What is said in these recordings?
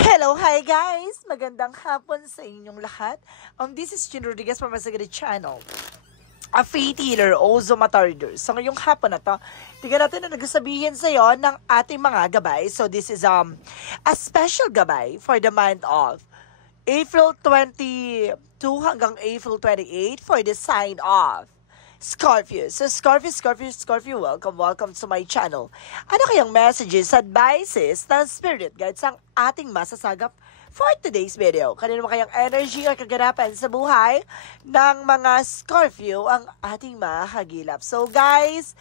Hello, hi guys! Magandang hapon sa inyong lahat. This is Jin Rodriguez from Masagada Channel. A faith healer, also matarder. So ngayong hapon na to, tingnan natin na nagsasabihin sa iyo ng ating mga gabay. So this is a special gabay for the month of April 22 hanggang April 28 for the sign of Scorpio. So Scorpio, welcome to my channel. Ano kayang messages, advices ng spirit guides ang ating masasagap for today's video? Kanino kayang energy at kaganapan sa buhay ng mga Scorpio ang ating mahagilap? So guys,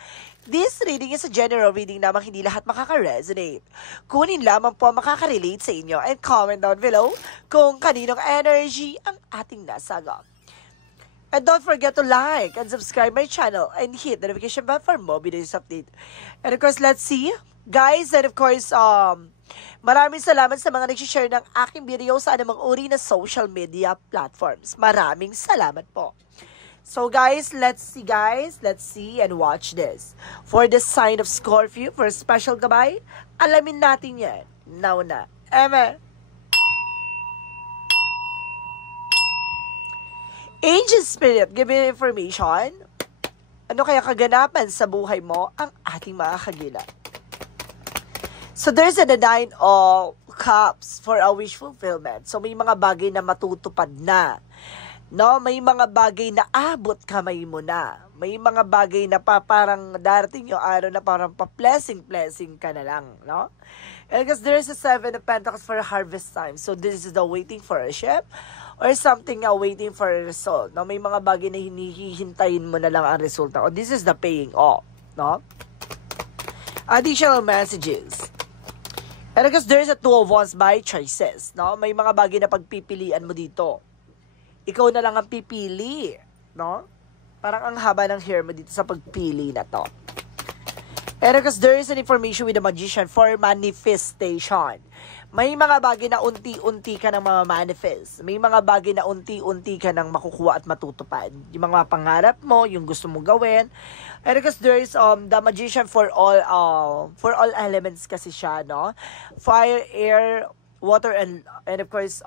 this reading is a general reading namang hindi lahat makaka-resonate. Kunin lamang po makaka-relate sa inyo and comment down below kung kaninong energy ang ating nasagap. And don't forget to like and subscribe my channel and hit the notification bell for more videos update. And of course, let's see, guys, and of course, maraming salamat sa mga nag-share ng aking video sa anumang uri na social media platforms. Maraming salamat po. So guys, let's see and watch this. For the sign of Scorpio, for a special gabay, alamin natin yan. Now na. Eme. Angel Spirit, give me information. Ano kaya kaganapan sa buhay mo ang ating mga kagila? So there's a Nine of Cups for a wish fulfillment. So may mga bagay na matutupad na. No, may mga bagay na abot kamay mo na. May mga bagay na parang darating yung araw na parang pa-blessing ka na lang, no? And because there's a Seven of Pentacles for harvest time. So this is the waiting for a ship or something waiting for a result. No, may mga bagay na hinihintayin mo na lang ang resulta. O this is the paying off, no? Additional messages. And because there's a Two of Wands by choices, no? May mga bagay na pagpipilian mo dito. Ikaw na lang ang pipili, no? Parang ang haba ng hair mo dito sa pagpili na to. And because there is an information with the Magician for manifestation. May mga bagay na unti-unti ka nang manifest. May mga bagay na unti-unti ka nang makukuha at matutupad. Yung mga pangarap mo, yung gusto mong gawin. And because there is the Magician for all elements kasi siya, no? Fire, air, water, and of course,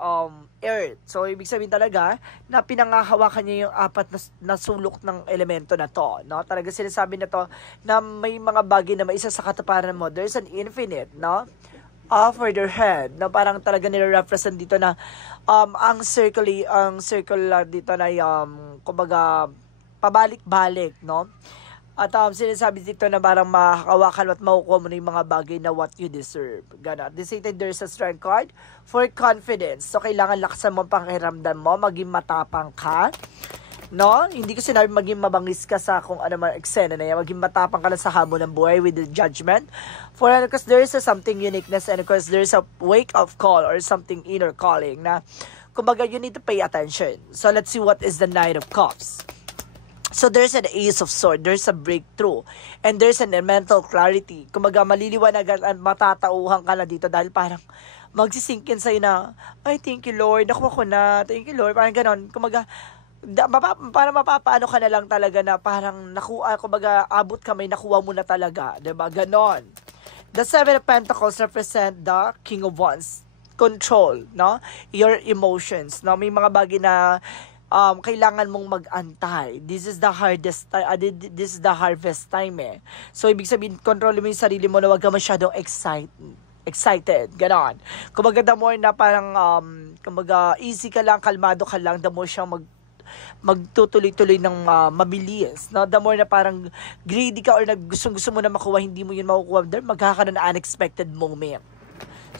earth. So, ibig sabihin talaga na pinangahawakan niya yung apat na sulok ng elemento na to, no? Talaga sinasabi na to na may mga bagay na maisa sa katuparan mo. There's an infinite, no? For their head, na parang talaga nire-represent dito na ang circle dito na kumbaga pabalik-balik, no? At sinasabi dito na parang makakawakan at makukuha mo na yung mga bagay na what you deserve. Ganon. This is there's a strength card for confidence. So, kailangan lakasan mo ang pakiramdam mo, maging matapang ka. No? Hindi ko sinabi maging mabangis ka sa kung ano man eksena na yan. Maging matapang ka lang sa hamon ng buhay with the judgment. For because there is something uniqueness and of course there's a wake-up call or something inner calling na kumbaga you need to pay attention. So, let's see what is the Knight of Cups. So, there's an Ace of Swords, there's a breakthrough, and there's an mental clarity. Kumaga, maliliwanagan at matatauhan ka na dito dahil parang magsisinkin sa'yo na, ay, thank you, Lord, nakuha ko na, thank you, Lord, parang ganon. Kumaga, parang mapapaano ka na lang talaga na parang nakuha, kumaga, abot ka may nakuha mo na talaga, diba? Ganon. The Seven of Pentacles represent the King of Wands. Control, no? Your emotions, no? May mga bagay na kailangan mong mag-antay. This is the hardest time. This is the harvest time eh. So, ibig sabihin, control mo yung sarili mo na huwag ka masyadong excited. Ganon. Kumbaga, the more na parang, kumbaga, easy ka lang, kalmado ka lang, the more siyang magtutuloy-tuloy ng mabilis. No? The more na parang greedy ka or gusto mo na makuha, hindi mo yun makukuha. There, magkakaroon na unexpected moment.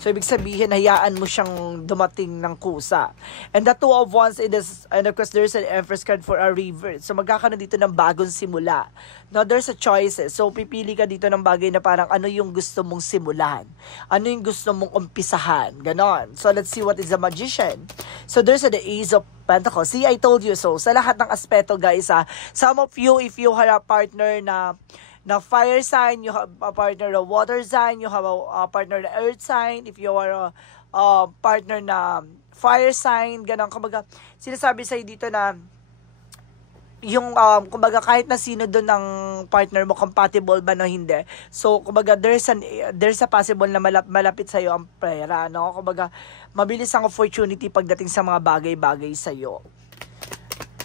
So, ibig sabihin, hayaan mo siyang dumating ng kusa. And the Two of Wands, and of course, there's an Empress card for a reverse. So, magkakaroon dito ng bagong simula. No, there's a choices. So, pipili ka dito ng bagay na parang ano yung gusto mong simulan. Ano yung gusto mong umpisahan. Ganon. So, let's see what is the Magician. So, there's the Ace of Pentacles. See, I told you so. Sa lahat ng aspeto, guys, some of you, if you have a partner na fire sign, you have a partner na water sign, you have a partner na earth sign, if you are a partner na fire sign, ganun. Kumbaga, sinasabi sa'yo dito na yung kumbaga kahit na sino doon ng partner mo, compatible ba no hindi. So kumbaga there's a possible na malapit sa iyo ang pera, no? Kumbaga mabilis ang opportunity pagdating sa mga bagay-bagay sa iyo.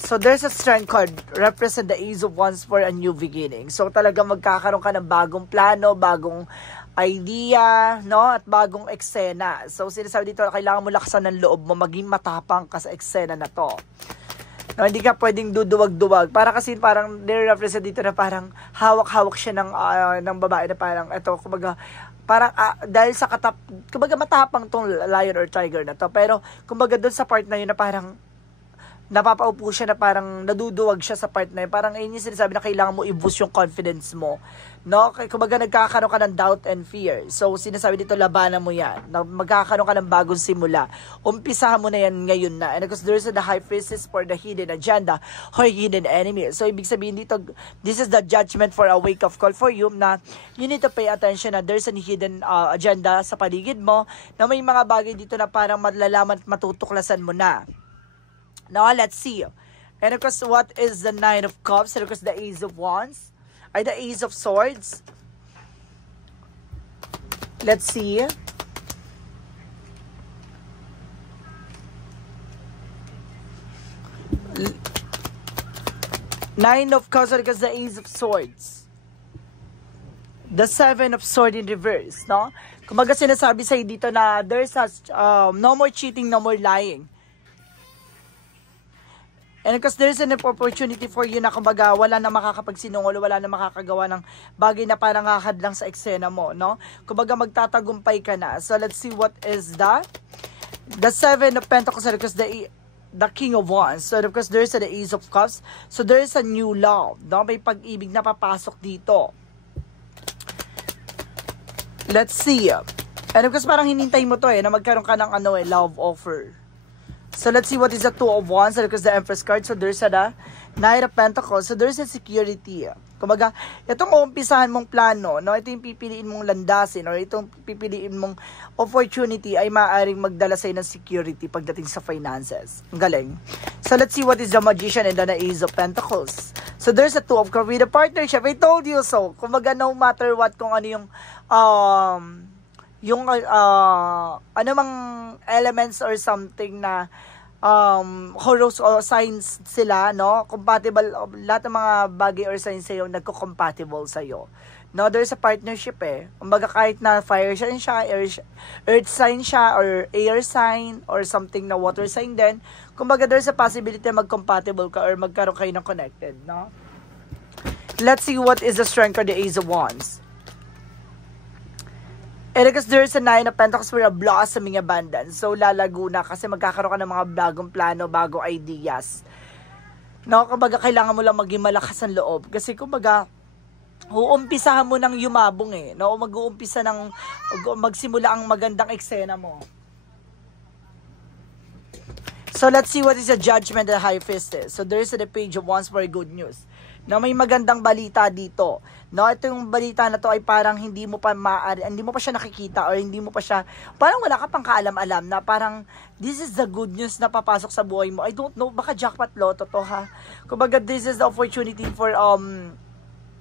So there's a strength card, represent the Ace of Wands for a new beginning. So talaga magkakaroon ka ng bagong plano, bagong idea, no? At bagong eksena. So sinasabi dito, kailangan mo laksan ng loob mo, maging matapang ka sa eksena na to. No, hindi ka pwedeng duduwag-duwag. Para kasi parang nire-represent dito na parang hawak-hawak siya ng babae na parang ito, kumbaga parang dahil sa kumbaga matapang tong lion or tiger na to. Pero kumbaga doon sa part na yun na parang napapaupo siya na parang naduduwag siya sa part na yun. Parang yun yung sinasabi na kailangan mo i-boost yung confidence mo. No? Kumbaga nagkakaroon ka ng doubt and fear. So sinasabi dito, labanan mo yan. Magkakaroon ka ng bagong simula. Umpisahan mo na yan ngayon na. And because there's the high priestess for the hidden agenda or hidden enemy. So ibig sabihin dito, this is the judgment for a wake-up call for you na you need to pay attention na there's a hidden agenda sa paligid mo na may mga bagay dito na parang malalaman at matutuklasan mo na. Now, let's see. And of course, what is the Nine of Cups? And of course, the Ace of Wands. Ay, the Ace of Swords. Let's see. Nine of Cups, and of course, the Ace of Swords. The Seven of Swords in reverse, no? Kumaga sinasabi sa'yo dito na there's no more cheating, no more lying. And because there's an opportunity for you na kumbaga wala na makakapagsinungol, wala na makakagawa ng bagay na parang lang sa eksena mo, no? Kumbaga magtatagumpay ka na. So let's see what is the Seven of Pentacles, because the King of Wands. So of course there's the Ace of Cups. So there's a new love, no? May pag-ibig na papasok dito. Let's see. And of course parang hinintay mo to na magkaroon ka ng love offer. So let's see what is the Two of Wands, because the Empress card. So there's the Knight of Pentacles. So there's a security. Kumbaga, itong umpisahan mong plano, no, ito yung pipiliin mong landasin or itong pipiliin mong opportunity ay maaaring magdala sa'yo ng security pagdating sa finances. Ang galing. So let's see what is the Magician and the Ace of Pentacles. So there's a Two of Cups with a partnership. I told you so. Kumbaga, no matter what, kung ano yung ano mang elements or something na horoscope or signs sila, no? Compatible, lahat ng mga bagay or signs sa'yo nagko-compatible sa'yo. No, there's a partnership Kumbaga kahit na fire sign siya, earth sign siya, or air sign, or something na water sign din. Kumbaga there's a possibility na mag-compatible ka or magkaroon kayo ng connected, no? Let's see what is the strength of the Ace of Wands. And because there's a Nine of Pentacles for a blossoming abundance. So, lalago na kasi magkakaroon ka ng mga bagong plano, bagong ideas. No, kumbaga, kailangan mo lang maging malakas ang loob. Kasi, kumbaga, uumpisahan mo ng yumabong No, mag-uumpisa ng, magsimula ang magandang eksena mo. So, let's see what is the judgment of the High Priestess. So, there's the Page of Wands for good news. No, may magandang balita dito. No, ito yung balita na to ay parang hindi mo pa siya nakikita or hindi mo pa siya, parang wala ka pang kaalam-alam na parang this is the good news na papasok sa buhay mo. I don't know, baka jackpot lotto to ha. Kumbaga this is the opportunity for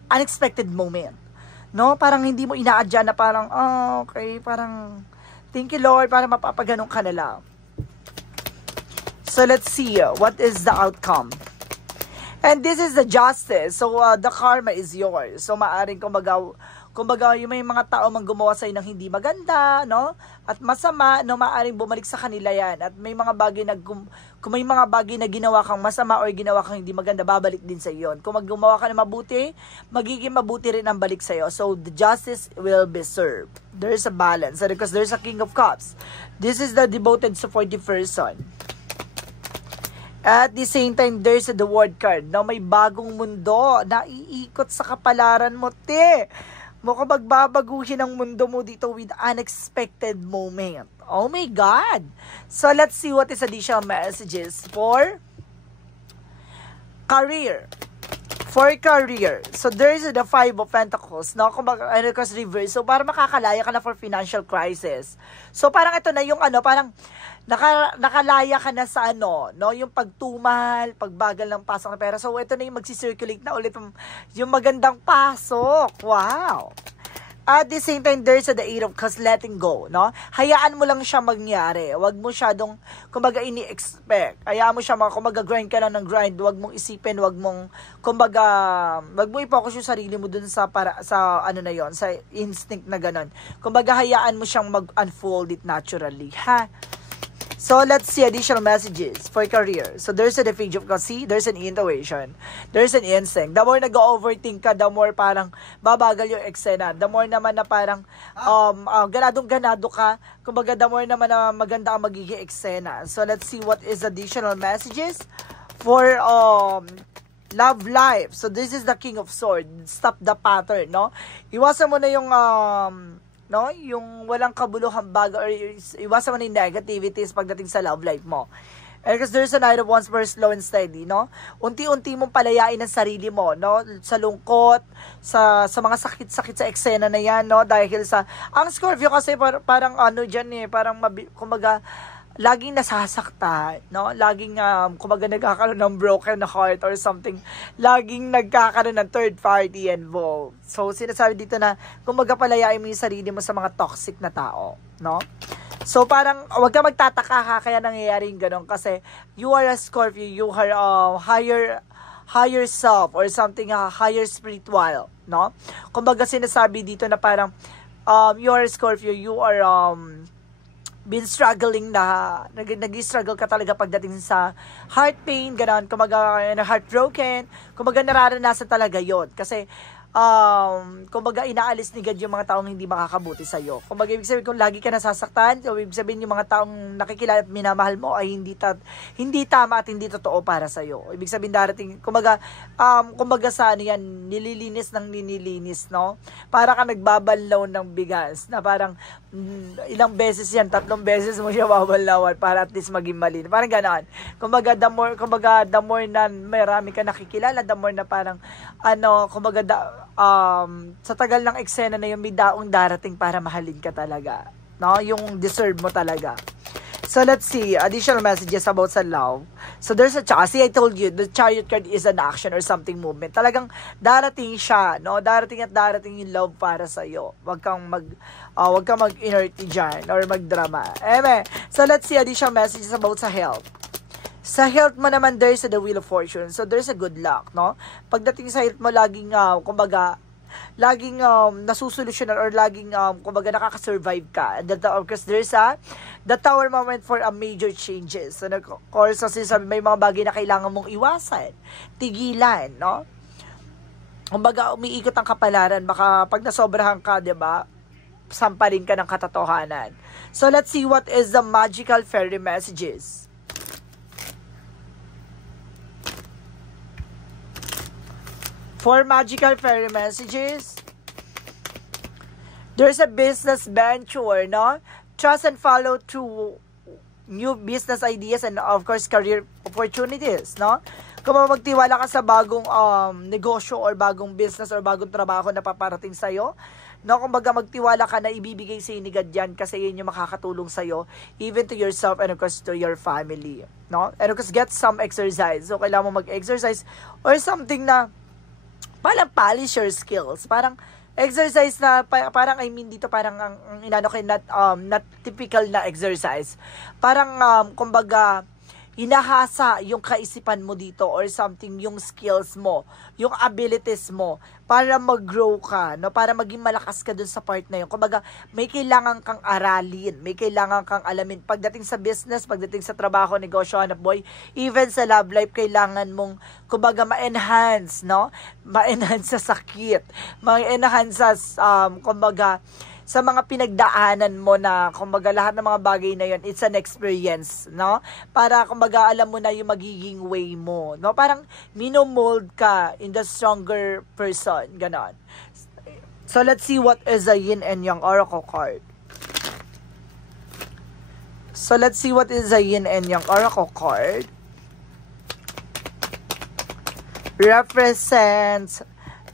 unexpected moment. No, parang hindi mo inaadya na parang okay, parang thank you Lord, para mapapaganong ka na lang. So let's see what is the outcome. And this is the justice. So, the karma is yours. So, maaring, kumbaga, yung may mga tao mang gumawa sa'yo ng hindi maganda, no? At masama, no? Maaring bumalik sa kanila yan. At may mga bagay kung may mga bagay na ginawa kang masama or ginawa kang hindi maganda, babalik din sa iyo. Kung gumawa ka na mabuti, magiging mabuti rin ang balik sa iyo. So, the justice will be served. There's a balance. Because there's a King of Cups. This is the devoted supportive person. At the same time, there's the word card. Now, may bagong mundo na iikot sa kapalaran mo, te. Mukhang magbabaguhin ang mundo mo dito with unexpected moment. Oh my God! So, let's see what is additional messages for career. For career. So, there's the Five of Pentacles. No? Reverse. So, para makakalaya ka na for financial crisis. So, parang ito na yung parang nakalaya ka na sa ano, no? Yung pagtumal, pagbagal ng pasok na pera. So, ito na yung magsisirculate na ulit yung magandang pasok. Wow! At the same time, there's the Eight of Cups, letting go, no? Hayaan mo lang siya mangyari. Huwag mo syadong, kumbaga, ini-expect. Hayaan mo siya, kumbaga, grind ka lang ng grind. Huwag mong isipin, huwag mong, kumbaga, huwag mo i-focus yung sarili mo dun sa, ano na yon, sa instinct na ganon. Kumbaga, hayaan mo siyang mag-unfold it naturally, ha? So, let's see additional messages for career. So, there's a Page of Cups. See, there's an intuition. There's an instinct. The more nag-overthink ka, the more parang babagal yung eksena. The more naman na parang ganadong-ganado ka. Kumbaga, the more naman na maganda ang magiging eksena. So, let's see what is additional messages for love life. So, this is the King of Swords. Stop the pattern, no? Iwasan mo na yung no, yung walang kabuluhang bago or iwasan mo na yung negativities pagdating sa love life mo. And because there's a Knight of Wands for slow and steady, no? Unti-unti mong palayain ang sarili mo, no? Sa lungkot, sa mga sakit-sakit sa eksena na yan, no? Dahil sa, ang Scorpio kasi parang ano dyan parang kumaga, laging nasasaktan, no? Laging, kumbaga, nagkakaroon ng broken heart or something. Laging nagkakaroon ng third party involved. So, sinasabi dito na, kumbaga, palayain mo yung sarili mo sa mga toxic na tao, no? So, parang, huwag ka magtataka ha, kaya nangyayari yung ganun. Kasi, you are a Scorpio, you are higher self or something, higher spiritual, no? Kumbaga, sinasabi dito na parang, you are a Scorpio, you are, been struggling na, nag-struggle ka talaga pagdating sa heart pain, gano'n, kumaga, heartbroken, kumaga nararanasan talaga yon. Kasi, kumbaga inaalis ni God yung mga taong hindi makakabuti sa'yo. Kumbaga, ibig sabihin kung lagi ka nasasaktan, o ibig sabihin yung mga taong nakikilala at minamahal mo ay hindi tama at hindi totoo para sa'yo. Ibig sabihin darating, kumbaga sa ano yan, nililinis, no? Para ka nagbabanlaw ng bigas, na parang ilang beses yan, 3 beses mo siya babanlawan para at least maging malino. Parang gano'n. Kumbaga, the more na marami ka nakikilala, the more na parang, sa tagal ng eksena na yung may daong darating para mahalin ka talaga. No? Yung deserve mo talaga. So, let's see. Additional messages about sa love. So, there's a see, I told you, the Chariot card is an action or something movement. Talagang darating siya, no? Darating yung love para sa'yo. Huwag kang mag-inerty dyan or magdrama. So, let's see additional messages about sa health. Sa health mo naman, there's the Wheel of Fortune. So, there's a good luck, no? Pagdating sa health mo, laging, laging nasusolusyonan or laging, nakaka-survive ka. And because there's the Tower moment for a major changes. So, of course, kasi sabi, may mga bagay na kailangan mong iwasan, tigilan, no? Kumbaga, umiikot ang kapalaran. Baka pag nasobrahan ka, diba, samparin ka ng katotohanan. So, let's see what is the magical fairy messages. For magical fairy messages, there's a business venture, no? Trust and follow through new business ideas and of course career opportunities, no? Kung magtiwala ka sa bagong negosyo or bagong business or bagong trabaho na paparating sa'yo, no? Kumbaga magtiwala ka na ibibigay sa ni God yan kasi yun yung makakatulong sa'yo, even to yourself and of course to your family, no? And of course get some exercise. So kailangan mo mag-exercise or something na parang polish your skills. Parang exercise na, parang I mean dito, parang ang inano kayo, not typical na exercise. Parang, kumbaga, hinahasa yung kaisipan mo dito or something, yung skills mo, yung abilities mo, para mag-grow ka, no? Para maging malakas ka dun sa part na yun. Kumbaga, may kailangan kang aralin, may kailangan kang alamin. Pagdating sa business, pagdating sa trabaho, negosyo, hanap buhay, even sa love life, kailangan mong, kumbaga, ma-enhance, no? Ma-enhance sa sakit, ma-enhance sa, kumbaga, sa mga pinagdaanan mo na, kumbaga, lahat ng mga bagay na yun, it's an experience, no? Para, kumbaga, alam mo na yung magiging way mo, no? Parang, minomold ka in the stronger person, ganon. So, let's see what is the Yin and Yang Oracle card. So, let's see what is the Yin and Yang Oracle card. Represents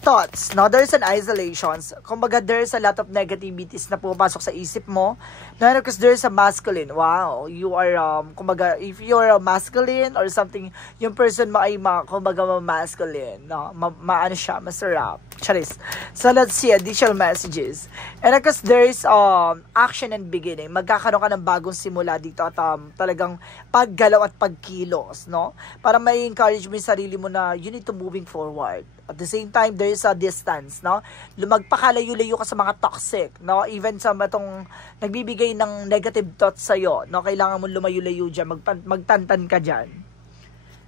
thoughts, no? There's an isolations. Kumbaga, there's a lot of negativities na pumapasok sa isip mo. No, because there's a masculine. Wow, you are, kumbaga, if you're a masculine or something, yung person mo ay, kumbaga, masculine, no? Maano siya, masarap. Charis. So, let's see, additional messages. And because there's, action and beginning. Magkakaroon ka ng bagong simula dito at, talagang paggalaw at pagkilos, no? Para may encourage mo yung sarili mo na you need to moving forward. At the same time, there is a distance, no? Magpakalayo-layo ka sa mga toxic, no? Even sa matong nagbibigay ng negative thoughts sa'yo, no? Kailangan mo lumayo-layo dyan, magtantan ka dyan.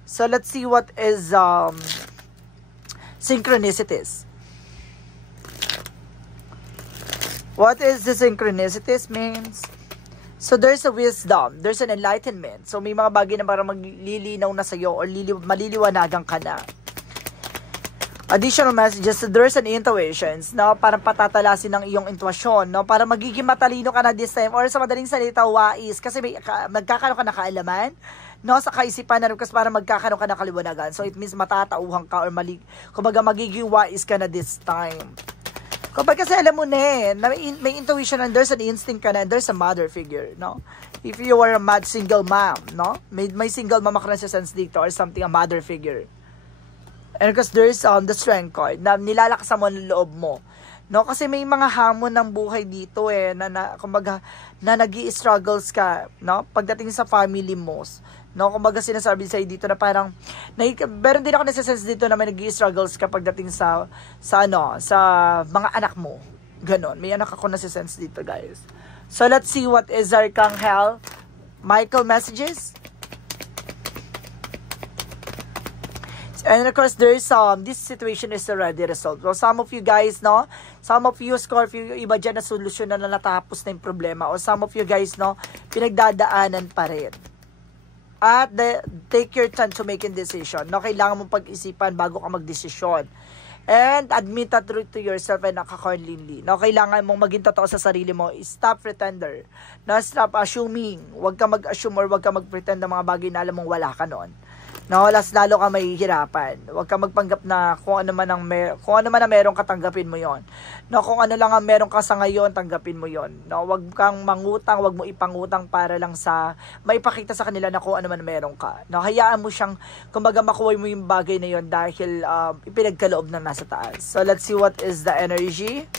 So, let's see what is synchronicities. What is the synchronicities means? So, there's a wisdom. There's an enlightenment. So, may mga bagay na parang maglilinaw na sa'yo or maliliwanagan ka na. Additional messages, so there's an intuitions, no? Parang patatalasin ng iyong intuition, no? Para magiging matalino ka na this time, or sa madaling salita, wais, kasi magkakaroon ka na kaalaman, no? Sa kaisipan na rin, kasi para magkakaroon ka na kaliwanagan. So, it means matatauhan ka, or kumbaga magiging wais ka na this time. Kumbaga kasi alam mo na na may intuition and there's an instinct ka na, and there's a mother figure, no? If you are a mad single mom, no? May single mama ka na sa sense dito, or something, a mother figure. And because there's the strength card na nilalakasan mo ng loob mo. No, kasi may mga hamon ng buhay dito kumbaga na nag-i-struggles ka, no? Pagdating sa family mo, no? Kumbaga sinasabi sa'yo dito na parang meron din ako nasa-sense dito na may nag-i-struggles ka pagdating sa mga anak mo. Ganon. May anak ako nasa-sense dito, guys. So let's see what is Archangel Michael messages. And of course, there's this situation is already resolved. So some of you guys, no? Some of you, Scorpio, yung iba dyan na solusyon na natapos na yung problema. O some of you guys, no? Pinagdadaanan pa rin. At take your time to make a decision. No? Kailangan mong pag-isipan bago ka mag-desisyon. And admit the truth to yourself and accordingly. No? Kailangan mong maging totoo sa sarili mo. Stop pretender. No? Stop assuming. Huwag ka mag-assume or huwag ka mag-pretend ng mga bagay na alam mong wala ka noon. No, lalo ka mahihirapan. Huwag ka magpanggap na kung ano man ang meron ka, tanggapin mo 'yon. No, kung ano lang ang meron ka sa ngayon, tanggapin mo 'yon. No, huwag kang mangutang, huwag mo ipangutang para lang sa maipakita sa kanila na kung ano man meron ka. No, hayaan mo siyang kumbaga makuha mo yung bagay na 'yon dahil ipinagkaloob ng nasa taas. So let's see what is the energy.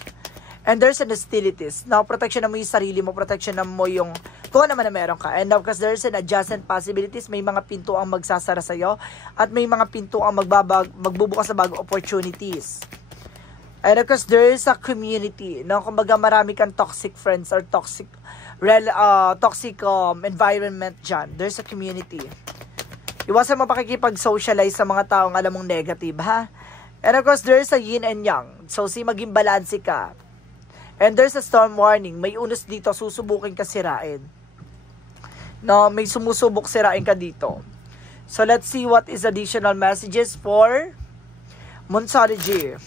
And there's an hostilities. Now, protection mo yung sarili mo, protection mo yung kung ano man na meron ka. And of course, there's an adjacent possibilities. May mga pinto ang magsasara sa'yo at may mga pinto ang magbubukas sa bagong opportunities. And of course, there is a community. No? Kumbaga, marami kang toxic friends or toxic environment dyan. There's a community. Iwasan mo pakikipag-socialize sa mga taong alam mong negative, ha? And of course, there's a yin and yang. So, maging balanse ka. And there's a storm warning. May unos dito, susubukin ka sirain. No, may sumusubok sirain ka dito. So, let's see what is additional messages for Monsology.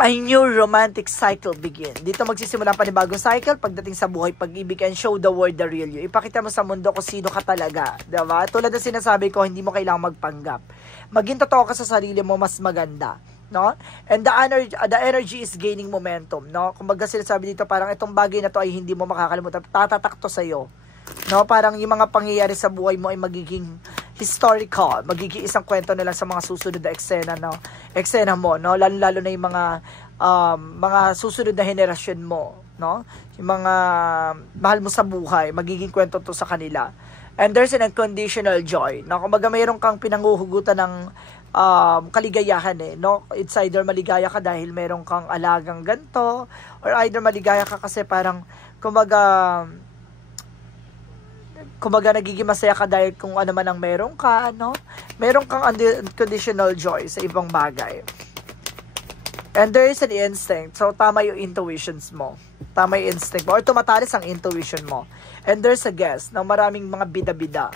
A new romantic cycle begin. Dito magsisimula ang panibagong cycle pagdating sa buhay, pag-ibig, and show the world the real you. Ipakita mo sa mundo kung sino ka talaga. Diba? Tulad ng sinasabi ko, hindi mo kailangang magpanggap. Maging totoo ka sa sarili mo, mas maganda. No? And the energy is gaining momentum. No? Kumbaga sinasabi dito, parang itong bagay na to ay hindi mo makakalimutan. Tatatak to sa'yo. No? Parang yung mga pangyayari sa buhay mo ay magiging historical, magiging isang kwento na lang sa mga susunod na eksena, no? Eksena mo, no? Lalo na yung mga susunod na henerasyon mo, no? Yung mga mahal mo sa buhay, magiging kwento to sa kanila. And there's an unconditional joy. No? Kumbaga mayroon kang pinanguhugutan ng kaligayahan no? It's either maligaya ka dahil mayroon kang alagang ganto, or either maligaya ka kasi parang kumbaga nagiging masaya ka dahil kung ano man ang meron ka, no? Meron kang unconditional joy sa ibang bagay. And there is an instinct. So, tama yung intuitions mo. Tama yung instinct mo. Or tumatalis ang intuition mo. And there's a guess na maraming mga bida-bida.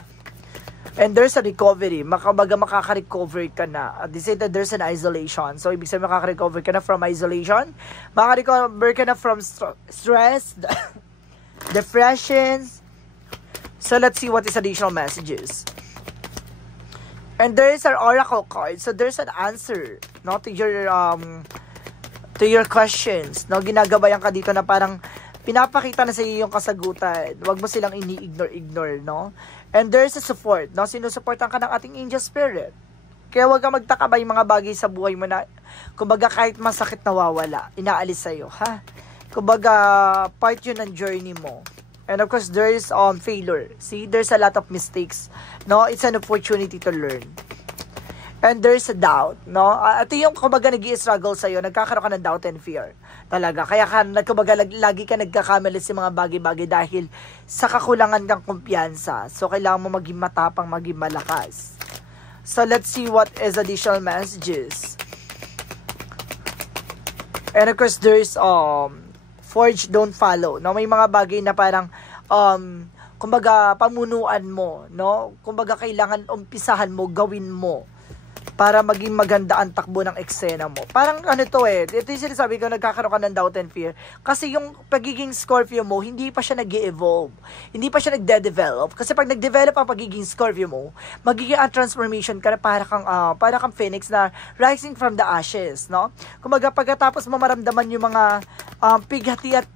And there's a recovery. Makaka-recover ka na. They say that there's an isolation. So, ibig sabihin makaka-recover ka na from isolation. Makaka-recover ka na from stress, depressions. So, let's see what is additional messages. And there is an oracle card. So there's an answer, no, to your questions. No, ginagabayan ka dito na parang pinapakita na sa iyo yung kasagutan. Huwag mo silang ini-ignore, no? And there's a support, no? Sinusuportan ka ng ating angel spirit. Kaya huwag kang magtaka ba yung mga bagay sa buhay mo na, kumbaga kahit masakit nawawala, inaalis sa'yo, ha? Kumbaga, part yun ng journey mo. And of course, there is failure. See, there's a lot of mistakes, no? It's an opportunity to learn. And there's a doubt, no? Ito yung kumbaga nag-i-struggle sa'yo, nagkakaroon ka ng doubt and fear. Talaga. Kaya kumbaga lagi ka nagkakamali sa mga bagay-bagay dahil sa kakulangan kang kumpiyansa. So, kailangan mo maging matapang, maging malakas. So, let's see what is additional messages. And of course, there's forge, don't follow. No? May mga bagay na parang kumbaga pamunuan mo, no? Kumbaga kailangan umpisahan mo, gawin mo para maging maganda ang takbo ng eksena mo. Parang ano to ito yung sinasabi ko, nagkakaroon ka ng doubt and fear. Kasi yung pagiging Scorpio mo, hindi pa siya nag-evolve. Hindi pa siya nagde-develop. Kasi pag nag-develop ang pagiging Scorpio mo, magiging ang transformation ka na para kang phoenix na rising from the ashes, no? Kumbaga, pagkatapos mo maramdaman yung mga pighati at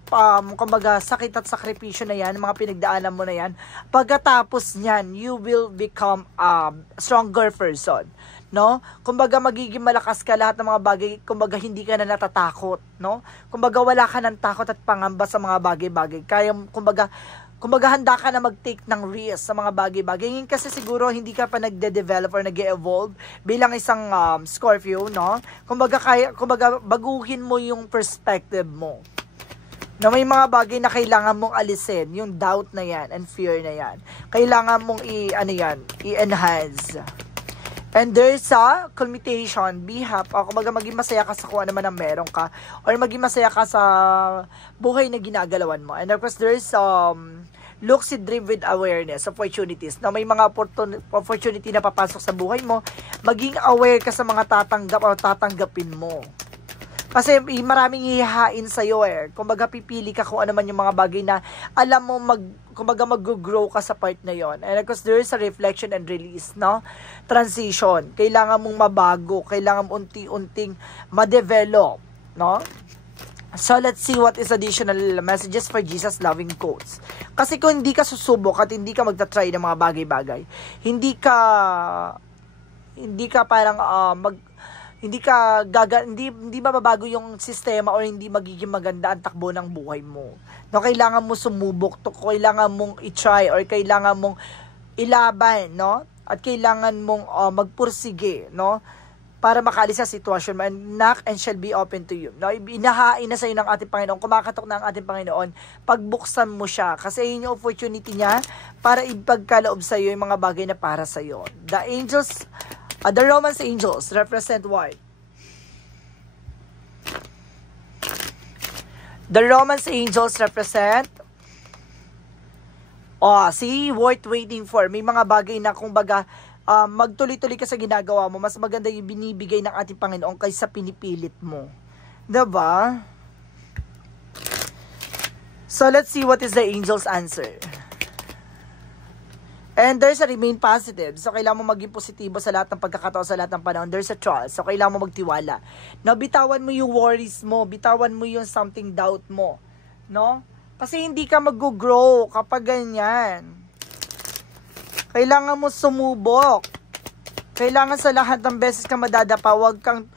kumbaga, sakit at sakripisyo na yan, mga pinagdaanan mo na yan, pagkatapos niyan, you will become a stronger person. No? Kumbaga magiging malakas ka lahat ng mga bagay, kumbaga hindi ka na natatakot, no? Kumbaga wala ka ng takot at pangamba sa mga bagay-bagay. Kaya kumbaga handa ka na mag-take ng risk sa mga bagay-bagay. Ngayon kasi siguro hindi ka pa nagde-develop or nag-evolve bilang isang Scorpio, no? Kumbaga baguhin mo yung perspective mo. Na may mga bagay na kailangan mong alisin, yung doubt na yan and fear na yan. Kailangan mong i-enhance. And there's a culmination, be happy, kumbaga maging masaya ka sa kung ano man ang meron ka, or maging masaya ka sa buhay na ginagalawan mo. And of course, there's lucid dream with awareness, opportunities. Na may mga opportunity na papasok sa buhay mo, maging aware ka sa mga tatanggap o tatanggapin mo. Kasi maraming hihain sa'yo Kumbaga pipili ka kung ano man yung mga bagay na alam mo kumbaga mag-grow ka sa part na yon. And of course, there is a reflection and release, no? Transition. Kailangan mong mabago. Kailangan mong unti-unting ma-develop, no? So, let's see what is additional messages for Jesus loving quotes. Kasi kung hindi ka susubok at hindi ka magta-try ng mga bagay-bagay, hindi ka parang hindi mababago yung sistema or hindi magiging maganda ang takbo ng buhay mo. No, kailangan mo sumubok, kailangan mong i-try or kailangan mong ilaban, no? At kailangan mong magpursige, no? Para makaalis sa sitwasyon mo, and knock and shall be open to you. No, inahain na sa iyo ng ating Panginoon, kumakatok na ang ating Panginoon, pagbuksan mo siya kasi yun yung opportunity niya para ipagkaloob sa iyo yung mga bagay na para sa iyo. The Romance angels represent what? The Romance angels represent worth waiting for. May mga bagay na kumbaga magtuloy-tuloy ka sa ginagawa mo, mas maganda yung binibigay ng ating Panginoon kaysa pinipilit mo. Diba? So let's see what is the angel's answer. And there's a remain positive. So, kailangan mo maging positibo sa lahat ng pagkakataon, sa lahat ng panahon. There's a trust. So, kailangan mo magtiwala. No, bitawan mo yung worries mo. Bitawan mo yung something doubt mo. No? Kasi hindi ka mag-grow kapag ganyan. Kailangan mo sumubok. Kailangan sa lahat ng beses ka madadapa, wag kang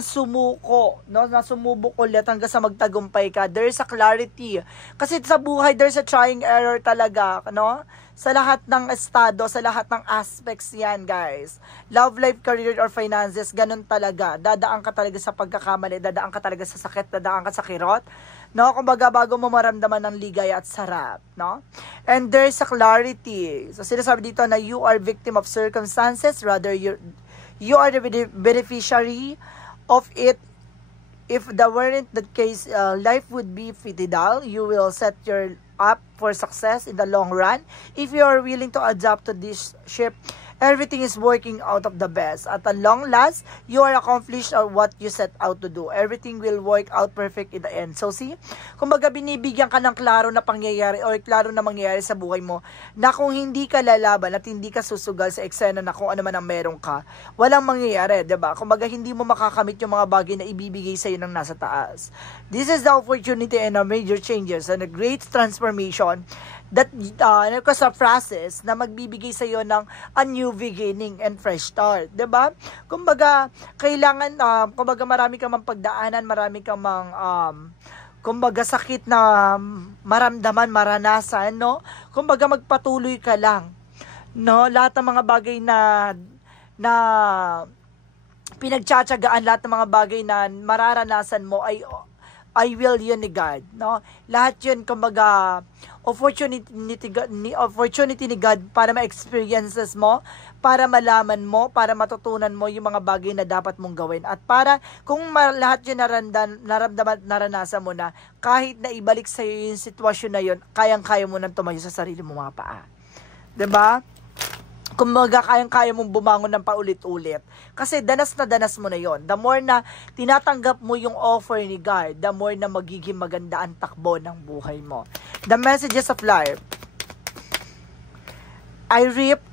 sumuko, no? Nasumubok ulit hanggang sa magtagumpay ka. There's a clarity. Kasi sa buhay, there's a trying error talaga, no? Sa lahat ng estado, sa lahat ng aspects yan, guys. Love life, career, or finances, ganun talaga. Dadaan ka talaga sa pagkakamali, dadaan ka talaga sa sakit, dadaan ka sa kirot. No? Kumbaga, bago mo maramdaman ng ligaya at sarap, no? And there's a clarity. So, sinasabi dito na you are victim of circumstances, rather you are the beneficiary of it. If the weren't the case, life would be fiddle. You will set your up for success in the long run if you are willing to adapt to this ship Everything is working out of the best. At a long last, you are accomplished or what you set out to do. Everything will work out perfect in the end. So see, kumbaga binibigyan ka ng klaro na pangyayari or klaro na mangyayari sa buhay mo na kung hindi ka lalaban at hindi ka susugal sa eksena na kung ano man ang meron ka, walang mangyayari, diba? Kumbaga hindi mo makakamit yung mga bagay na ibibigay sa'yo ng nasa taas. This is the opportunity and a major changes and a great transformation that sa process na magbibigay sa iyo ng a new beginning and fresh start, 'di ba? Kumbaga kailangan kumbaga marami kang pagdaanan, marami kang kumbaga sakit na maramdaman, maranasan, no? Kumbaga magpatuloy ka lang, no? Lahat ng mga bagay na pinagtsatsagaan, lahat ng mga bagay na mararanasan mo ay will yun ni God, no? Lahat yun, kumbaga, opportunity ni God para ma-experiences mo, para malaman mo, para matutunan mo yung mga bagay na dapat mong gawin. At para, kung lahat yun naramdaman, naranasan mo na, kahit na ibalik sa'yo yung sitwasyon na yun, kayang-kaya mo nang tumayo sa sarili mo mga paa. 'Di ba? Kumbaga, kayang-kaya mong bumangon ng paulit-ulit. Kasi danas na danas mo na yon. The more na tinatanggap mo yung offer ni God, the more na magiging maganda ang takbo ng buhay mo. The messages of life. I reap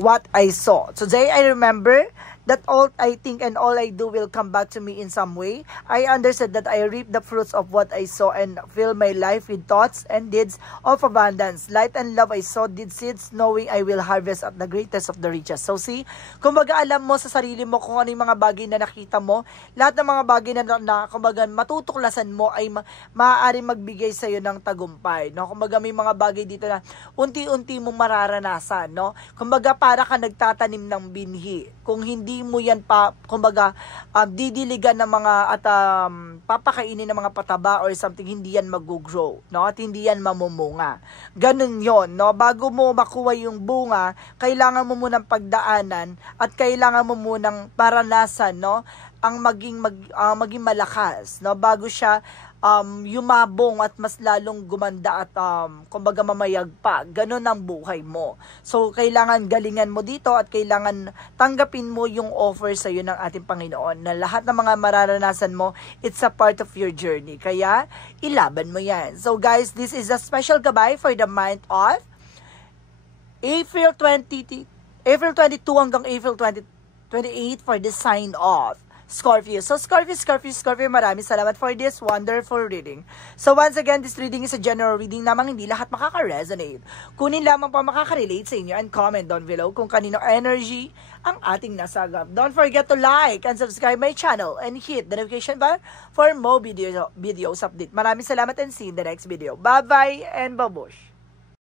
what I sow. Today, I remember that all I think and all I do will come back to me in some way. I understood that I reap the fruits of what I sow and fill my life with thoughts and deeds of abundance. Light and love I sow did seeds, knowing I will harvest at the greatest of the riches. So see, kumbaga alam mo sa sarili mo kung ano yung mga bagay na nakita mo. Lahat ng mga bagay na kumbaga matutuklasan mo ay maaaring magbigay sa iyo ng tagumpay. No? Kumbaga may mga bagay dito na unti-unti mong mararanasan. No? Kumbaga para ka nagtatanim ng binhi. Kung hindi mo yan kumbaga didiligan ng mga at papakainin ng mga pataba or something, hindi yan mag-grow, no? At hindi yan mamumunga. Ganun yon, no? Bago mo makuha yung bunga, kailangan mo munang pagdaanan at kailangan mo munang maranasan, no? Ang maging malakas, no? Bago siya yumabong at mas lalong gumanda at kumbaga mamayagpag. Ganun ang buhay mo. So, kailangan galingan mo dito at kailangan tanggapin mo yung offer sa iyo ng ating Panginoon na lahat ng mga mararanasan mo, it's a part of your journey. Kaya, ilaban mo yan. So, guys, this is a special gabay for the month of April 22 hanggang April 28 for the sign of Scorpio. So, Scorpio, maraming salamat for this wonderful reading. So, once again, this reading is a general reading namang hindi lahat makaka-resonate. Kunin lamang pa makaka-relate sa inyo and comment down below kung kanino energy ang ating nasagap. Don't forget to like and subscribe my channel and hit the notification bell for more videos update. Maraming salamat and see you in the next video. Bye-bye and babush!